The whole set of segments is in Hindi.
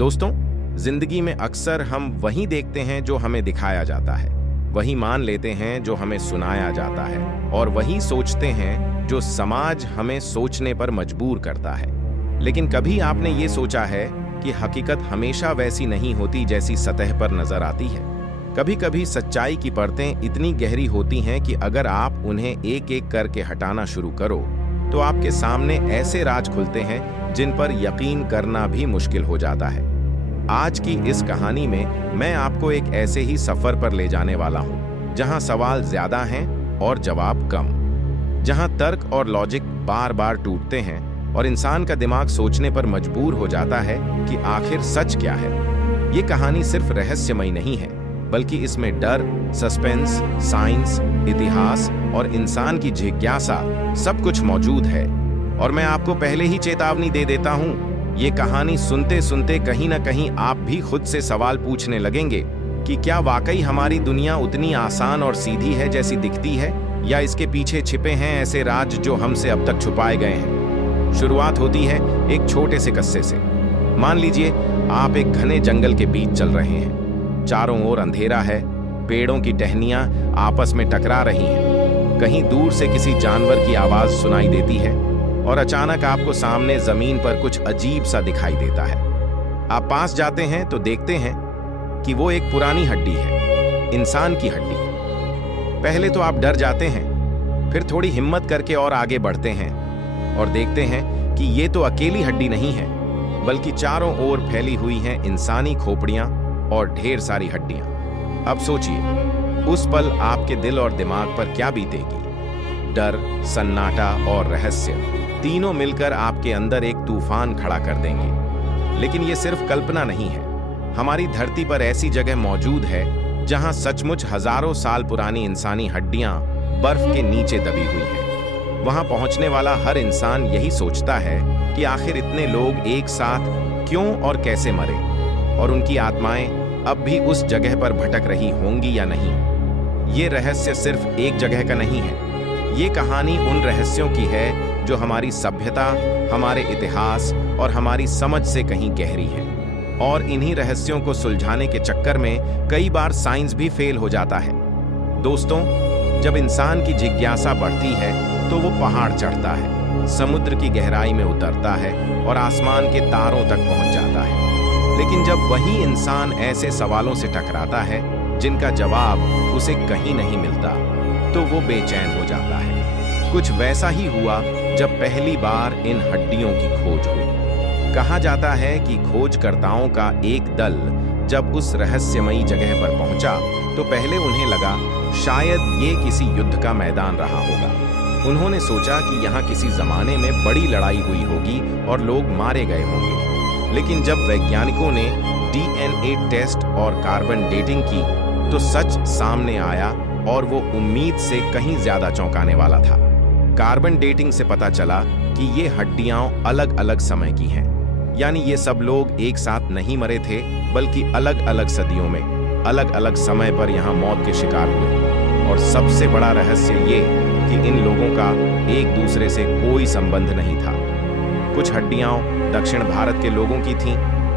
दोस्तों, जिंदगी में अक्सर हम वही देखते हैं जो हमें दिखाया जाता है, वही मान लेते हैं जो हमें सुनाया जाता है, और वही सोचते हैं जो समाज हमें सोचने पर मजबूर करता है। लेकिन कभी आपने ये सोचा है कि हकीकत हमेशा वैसी नहीं होती जैसी सतह पर नजर आती है? कभी कभी सच्चाई की परतें इतनी गहरी होती हैं कि अगर आप उन्हें एक एक करके हटाना शुरू करो तो आपके सामने ऐसे राज खुलते हैं जिन पर यकीन करना भी मुश्किल हो जाता है। आज की इस कहानी में मैं आपको एक ऐसे ही सफर पर ले जाने वाला हूं, जहां सवाल ज्यादा हैं और जवाब कम, जहां तर्क और लॉजिक बार बार टूटते हैं और इंसान का दिमाग सोचने पर मजबूर हो जाता है कि आखिर सच क्या है। ये कहानी सिर्फ रहस्यमयी नहीं है, बल्कि इसमें डर, सस्पेंस, साइंस, इतिहास और इंसान की जिज्ञासा सब कुछ मौजूद है। और मैं आपको पहले ही चेतावनी दे देता हूं, ये कहानी सुनते सुनते कहीं ना कहीं आप भी खुद से सवाल पूछने लगेंगे कि क्या वाकई हमारी दुनिया उतनी आसान और सीधी है जैसी दिखती है, या इसके पीछे छिपे हैं ऐसे राज जो हमसे अब तक छुपाए गए हैं। शुरुआत होती है एक छोटे से किस्से से। मान लीजिए आप एक घने जंगल के बीच चल रहे हैं। चारों ओर अंधेरा है, पेड़ों की टहनियां आपस में टकरा रही हैं। कहीं दूर से किसी जानवर की आवाज सुनाई देती है और अचानक आपको सामने जमीन पर कुछ अजीब सा दिखाई देता है। आप पास जाते हैं तो देखते हैं कि वो एक पुरानी हड्डी है, इंसान की हड्डी। पहले तो आप डर जाते हैं, फिर थोड़ी हिम्मत करके और आगे बढ़ते हैं और देखते हैं कि ये तो अकेली हड्डी नहीं है, बल्कि चारों ओर फैली हुई हैं इंसानी खोपड़ियां और ढेर सारी हड्डियां। अब सोचिए, उस पल आपके दिल और दिमाग पर क्या बीतेगी। डर, सन्नाटा और रहस्य तीनों मिलकर आपके अंदर एक तूफान खड़ा कर देंगे। लेकिन ये सिर्फ कल्पना नहीं है। हमारी धरती पर ऐसी जगह मौजूद है जहां सचमुच हजारों साल पुरानी इंसानी हड्डियां बर्फ के नीचे दबी हुई हैं। वहां पहुंचने वाला हर इंसान यही सोचता है कि आखिर इतने लोग एक साथ क्यों और कैसे मरे, और उनकी आत्माएं अब भी उस जगह पर भटक रही होंगी या नहीं। ये रहस्य सिर्फ एक जगह का नहीं है। ये कहानी उन रहस्यों की है जो हमारी सभ्यता, हमारे इतिहास और हमारी समझ से कहीं गहरी है। और इन्हीं रहस्यों को सुलझाने के चक्कर में कई बार साइंस भी फेल हो जाता है। दोस्तों, जब इंसान की जिज्ञासा बढ़ती है तो वो पहाड़ चढ़ता है, समुद्र की गहराई में उतरता है और आसमान के तारों तक पहुंच जाता है। लेकिन जब वही इंसान ऐसे सवालों से टकराता है जिनका जवाब उसे कहीं नहीं मिलता, तो वो बेचैन हो जाता है। कुछ वैसा ही हुआ जब पहली बार इन हड्डियों की खोज हुई। कहा जाता है कि खोजकर्ताओं का एक दल जब उस रहस्यमयी जगह पर पहुंचा तो पहले उन्हें लगा शायद ये किसी युद्ध का मैदान रहा होगा। उन्होंने सोचा कि यहाँ किसी जमाने में बड़ी लड़ाई हुई होगी और लोग मारे गए होंगे। लेकिन जब वैज्ञानिकों ने डीएनए टेस्ट और कार्बन डेटिंग की तो सच सामने आया, और वो उम्मीद से कहीं ज्यादा चौंकाने वाला था। कार्बन डेटिंग से पता चला कि ये हड्डियां अलग अलग समय की हैं। यानी ये सब लोग एक साथ नहीं मरे थे, बल्कि अलग अलग सदियों में अलग अलग समय पर यहाँ मौत के शिकार हुए। और सबसे बड़ा रहस्य ये कि इन लोगों का एक दूसरे से कोई संबंध नहीं था। कुछ हड्डियां दक्षिण भारत के लोगों की थीं,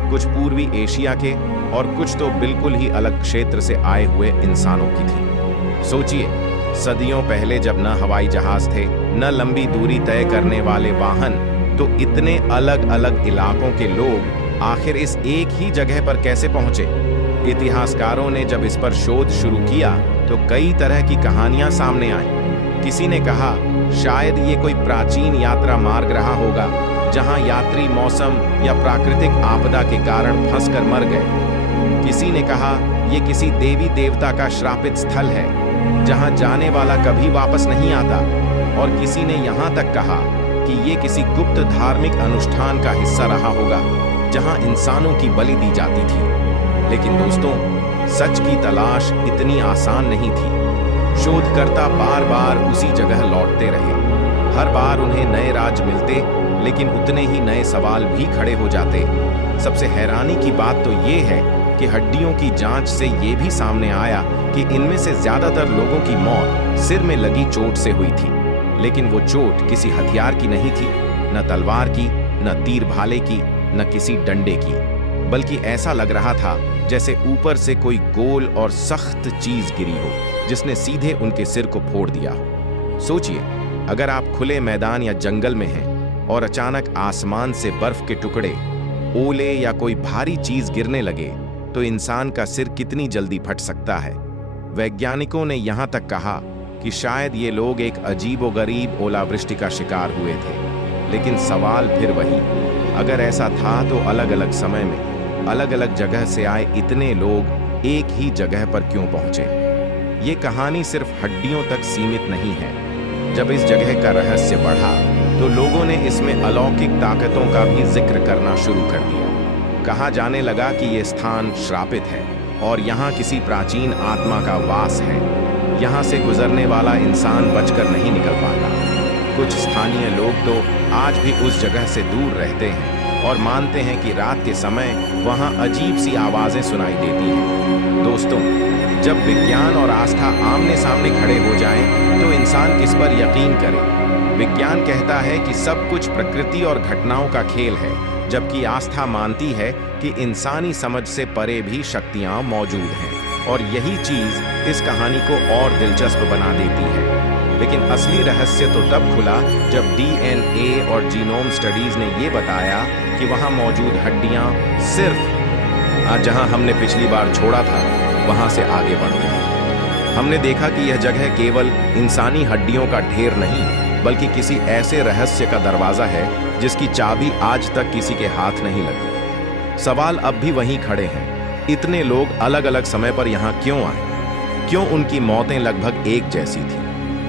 कुछ पूर्वी एशिया के, और कुछ तो बिल्कुल ही अलग क्षेत्र से आए हुए इंसानों की थीं। सोचिए, सदियों पहले जब न हवाई जहाज थे, न लंबी दूरी तय करने वाले वाहन, तो इतने अलग अलग इलाकों के लोग आखिर इस एक ही जगह पर कैसे पहुंचे? इतिहासकारों ने जब इस पर शोध शुरू किया तो कई तरह की कहानियां सामने आई। किसी ने कहा शायद ये कोई प्राचीन यात्रा मार्ग रहा होगा जहां यात्री मौसम या प्राकृतिक आपदा के कारण फंसकर मर गए। किसी ने कहा ये किसी देवी देवता का श्रापित स्थल है जहां जाने वाला कभी वापस नहीं आता। और किसी ने यहां तक कहा कि ये किसी गुप्त धार्मिक अनुष्ठान का हिस्सा रहा होगा जहां इंसानों की बलि दी जाती थी। लेकिन दोस्तों, सच की तलाश इतनी आसान नहीं थी। शोधकर्ता बार बार उसी जगह लौटते रहे। हर बार उन्हें नए राज मिलते, लेकिन उतने ही नए सवाल भी खड़े हो जाते। सबसे हैरानी की बात तो ये है कि हड्डियों की जांच से ये भी सामने आया कि इनमें से ज्यादातर लोगों की मौत सिर में लगी चोट से हुई थी। लेकिन वो चोट किसी हथियार की नहीं थी, न तलवार की, न तीर भाले की, न किसी डंडे की। बल्कि ऐसा लग रहा था जैसे ऊपर से कोई गोल और सख्त चीज गिरी हो, जिसने सीधे उनके सिर को फोड़ दिया हो। सोचिए, अगर आप खुले मैदान या जंगल में हैं और अचानक आसमान से बर्फ के टुकड़े, ओले या कोई भारी चीज गिरने लगे, तो इंसान का सिर कितनी जल्दी फट सकता है। वैज्ञानिकों ने यहां तक कहा कि शायद ये लोग एक अजीबोगरीब ओलावृष्टि का शिकार हुए थे। लेकिन सवाल फिर वही, अगर ऐसा था तो अलग अलग समय में अलग अलग जगह से आए इतने लोग एक ही जगह पर क्यों पहुंचे? ये कहानी सिर्फ हड्डियों तक सीमित नहीं है। जब इस जगह का रहस्य बढ़ा तो लोगों ने इसमें अलौकिक ताकतों का भी जिक्र करना शुरू कर दिया। कहा जाने लगा कि ये स्थान श्रापित है और यहाँ किसी प्राचीन आत्मा का वास है। यहाँ से गुजरने वाला इंसान बचकर नहीं निकल पाता। कुछ स्थानीय लोग तो आज भी उस जगह से दूर रहते हैं और मानते हैं कि रात के समय वहाँ अजीब सी आवाजें सुनाई देती हैं। दोस्तों, जब विज्ञान और आस्था आमने सामने खड़े हो जाएं, तो इंसान किस पर यकीन करे? विज्ञान कहता है कि सब कुछ प्रकृति और घटनाओं का खेल है, जबकि आस्था मानती है कि इंसानी समझ से परे भी शक्तियां मौजूद हैं। और यही चीज इस कहानी को और दिलचस्प बना देती है। लेकिन असली रहस्य तो तब खुला जब डीएनए और जीनोम स्टडीज ने ये बताया कि वहां मौजूद हड्डियां सिर्फ जहां हमने पिछली बार छोड़ा था वहां से आगे बढ़ते हैं। हमने देखा कि यह जगह केवल इंसानी हड्डियों का ढेर नहीं, बल्कि किसी ऐसे रहस्य का दरवाजा है जिसकी चाबी आज तक किसी के हाथ नहीं लगी। सवाल अब भी वहीं खड़े हैं, इतने लोग अलग अलग समय पर यहाँ क्यों आए? क्यों उनकी मौतें लगभग एक जैसी थी?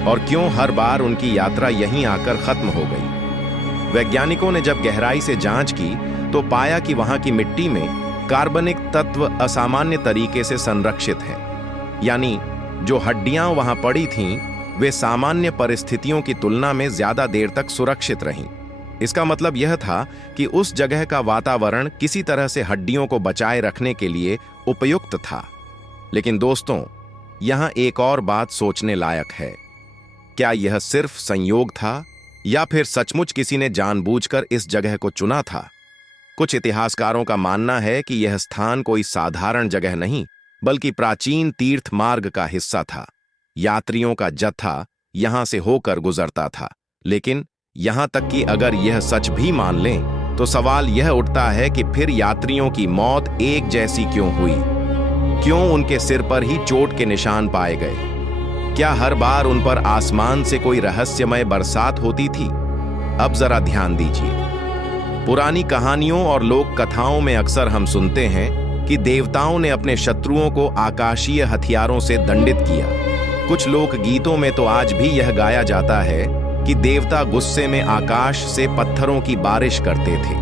और क्यों हर बार उनकी यात्रा यहीं आकर खत्म हो गई? वैज्ञानिकों ने जब गहराई से जांच की तो पाया कि वहां की मिट्टी में कार्बनिक तत्व असामान्य तरीके से संरक्षित हैं। यानी जो हड्डियां वहां पड़ी थीं, वे सामान्य परिस्थितियों की तुलना में ज्यादा देर तक सुरक्षित रहीं। इसका मतलब यह था कि उस जगह का वातावरण किसी तरह से हड्डियों को बचाए रखने के लिए उपयुक्त था। लेकिन दोस्तों, यहां एक और बात सोचने लायक है। क्या यह सिर्फ संयोग था या फिर सचमुच किसी ने जानबूझकर इस जगह को चुना था? कुछ इतिहासकारों का मानना है कि यह स्थान कोई साधारण जगह नहीं, बल्कि प्राचीन तीर्थ मार्ग का हिस्सा था। यात्रियों का जत्था यहां से होकर गुजरता था। लेकिन यहां तक कि अगर यह सच भी मान लें, तो सवाल यह उठता है कि फिर यात्रियों की मौत एक जैसी क्यों हुई? क्यों उनके सिर पर ही चोट के निशान पाए गए? क्या हर बार उन पर आसमान से कोई रहस्यमय बरसात होती थी? अब जरा ध्यान दीजिए। पुरानी कहानियों और लोक कथाओं में अक्सर हम सुनते हैं कि देवताओं ने अपने शत्रुओं को आकाशीय हथियारों से दंडित किया। कुछ लोक गीतों में तो आज भी यह गाया जाता है कि देवता गुस्से में आकाश से पत्थरों की बारिश करते थे।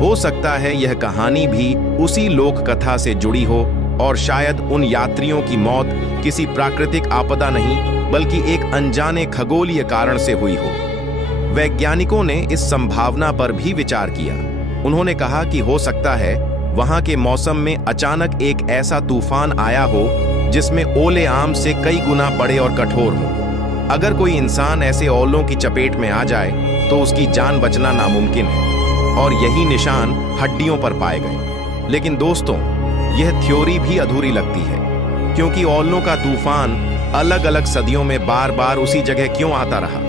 हो सकता है यह कहानी भी उसी लोक कथा से जुड़ी हो और शायद उन यात्रियों की मौत किसी प्राकृतिक आपदा नहीं, बल्कि एक अनजाने खगोलीय कारण से हुई हो। वैज्ञानिकों ने इस संभावना पर भी विचार किया। उन्होंने कहा कि हो सकता है वहां के मौसम में अचानक एक ऐसा तूफान आया हो जिसमें ओले आम से कई गुना बड़े और कठोर हों। अगर कोई इंसान ऐसे ओलों की चपेट में आ जाए तो उसकी जान बचना नामुमकिन है, और यही निशान हड्डियों पर पाए गए। लेकिन दोस्तों, यह थ्योरी भी अधूरी लगती है, क्योंकि ओलों का तूफान अलग अलग सदियों में बार बार उसी जगह क्यों आता रहा?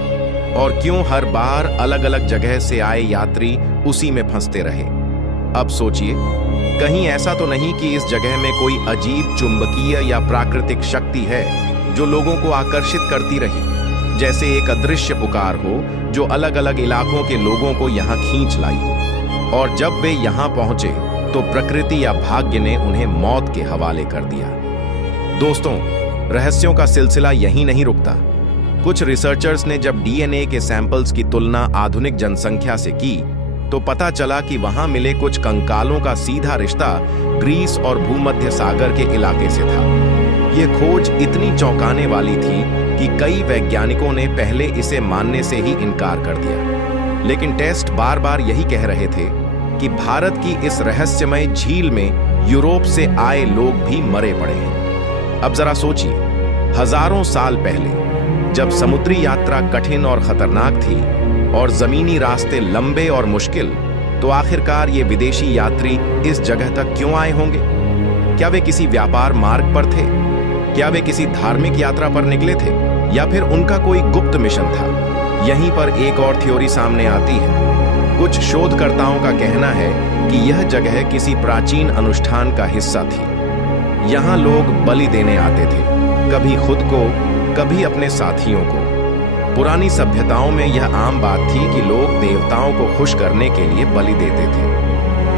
और क्यों हर बार अलग अलग जगह से आए यात्री उसी में फंसते रहे? अब सोचिए, कहीं ऐसा तो नहीं कि इस जगह में कोई अजीब चुंबकीय या प्राकृतिक शक्ति है जो लोगों को आकर्षित करती रही, जैसे एक अदृश्य पुकार हो जो अलग अलग इलाकों के लोगों को यहाँ खींच लाई हो, और जब वे यहाँ पहुंचे तो प्रकृति या भाग्य ने उन्हें मौत के हवाले कर दिया। दोस्तों, रहस्यों का सिलसिला यहीं नहीं रुकता। कुछ रिसर्चर्स ने जब डीएनए के सैंपल्स की तुलना आधुनिक जनसंख्या से की, तो पता चला कि वहां मिले कुछ कंकालों का सीधा रिश्ता ग्रीस और भूमध्य सागर के इलाके से था। यह खोज इतनी चौंकाने वाली थी कि कई वैज्ञानिकों ने पहले इसे मानने से ही इनकार कर दिया। लेकिन टेस्ट बार बार यही कह रहे थे कि भारत की इस रहस्यमय झील में यूरोप से आए लोग भी मरे पड़े हैं। अब जरा सोचिए, हजारों साल पहले जब समुद्री यात्रा कठिन और खतरनाक थी और जमीनी रास्ते लंबे और मुश्किल, तो आखिरकार ये विदेशी यात्री इस जगह तक क्यों आए होंगे? क्या वे किसी व्यापार मार्ग पर थे? क्या वे किसी धार्मिक यात्रा पर निकले थे? या फिर उनका कोई गुप्त मिशन था? यहीं पर एक और थ्योरी सामने आती है। कुछ शोधकर्ताओं का कहना है कि यह जगह किसी प्राचीन अनुष्ठान का हिस्सा थी। यहाँ लोग बलि देने आते थे, कभी खुद को, कभी अपने साथियों को। पुरानी सभ्यताओं में यह आम बात थी कि लोग देवताओं को खुश करने के लिए बलि देते थे।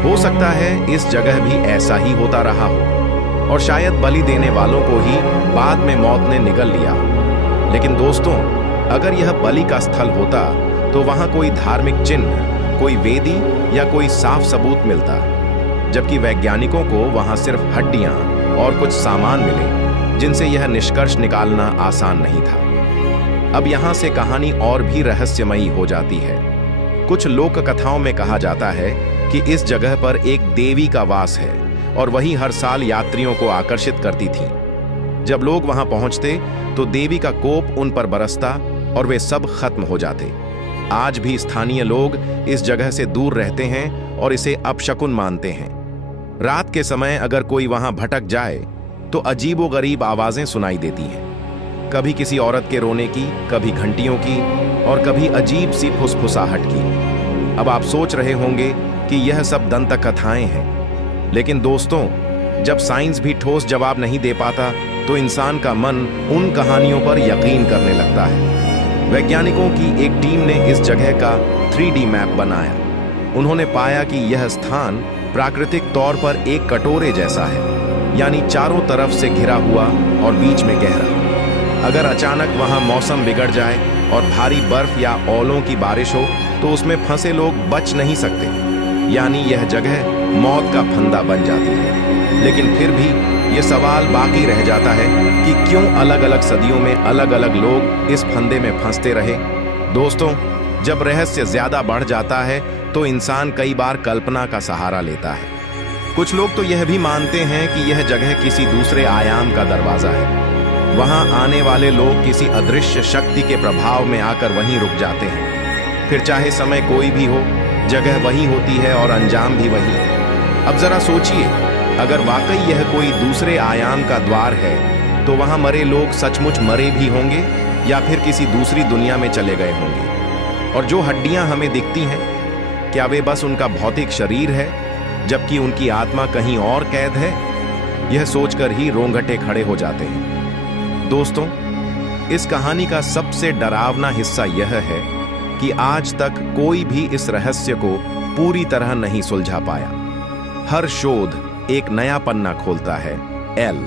हो सकता है इस जगह भी ऐसा ही होता रहा हो और शायद बलि देने वालों को ही बाद में मौत ने निगल लिया हो। लेकिन दोस्तों, अगर यह बलि का स्थल होता तो वहां कोई धार्मिक चिन्ह, कोई वेदी या कोई साफ सबूत मिलता, जबकि वैज्ञानिकों को वहां सिर्फ हड्डियां और कुछ सामान मिले, जिनसे यह निष्कर्ष निकालना आसान नहीं था। अब यहां से कहानी और भी रहस्यमयी हो जाती है। कुछ लोक कथाओं में कहा जाता है कि इस जगह पर एक देवी का वास है और वही हर साल यात्रियों को आकर्षित करती थी। जब लोग वहां पहुंचते तो देवी का कोप उन पर बरसता और वे सब खत्म हो जाते। आज भी स्थानीय लोग इस जगह से दूर रहते हैं और इसे अपशकुन मानते हैं। रात के समय अगर कोई वहां भटक जाए तो अजीबोगरीब आवाजें सुनाई देती हैं, कभी किसी औरत के रोने की, कभी घंटियों की और कभी अजीब सी फुसफुसाहट की। अब आप सोच रहे होंगे कि यह सब दंत कथाएं हैं, लेकिन दोस्तों, जब साइंस भी ठोस जवाब नहीं दे पाता तो इंसान का मन उन कहानियों पर यकीन करने लगता है। वैज्ञानिकों की एक टीम ने इस जगह का 3D मैप बनाया। उन्होंने पाया कि यह स्थान प्राकृतिक तौर पर एक कटोरे जैसा है, यानी चारों तरफ से घिरा हुआ और बीच में गहरा। अगर अचानक वहां मौसम बिगड़ जाए और भारी बर्फ या ओलों की बारिश हो तो उसमें फंसे लोग बच नहीं सकते, यानी यह जगह मौत का फंदा बन जाती है। लेकिन फिर भी ये सवाल बाकी रह जाता है कि क्यों अलग अलग सदियों में अलग अलग लोग इस फंदे में फंसते रहे। दोस्तों, जब रहस्य ज्यादा बढ़ जाता है तो इंसान कई बार कल्पना का सहारा लेता है। कुछ लोग तो यह भी मानते हैं कि यह जगह किसी दूसरे आयाम का दरवाजा है। वहां आने वाले लोग किसी अदृश्य शक्ति के प्रभाव में आकर वहीं रुक जाते हैं। फिर चाहे समय कोई भी हो, जगह वही होती है और अंजाम भी वही। अब जरा सोचिए, अगर वाकई यह कोई दूसरे आयाम का द्वार है तो वहां मरे लोग सचमुच मरे भी होंगे या फिर किसी दूसरी दुनिया में चले गए होंगे। और जो हड्डियां हमें दिखती हैं, क्या वे बस उनका भौतिक शरीर है जबकि उनकी आत्मा कहीं और कैद है? यह सोचकर ही रोंगटे खड़े हो जाते हैं। दोस्तों, इस कहानी का सबसे डरावना हिस्सा यह है कि आज तक कोई भी इस रहस्य को पूरी तरह नहीं सुलझा पाया। हर शोध एक नया पन्ना खोलता है। एल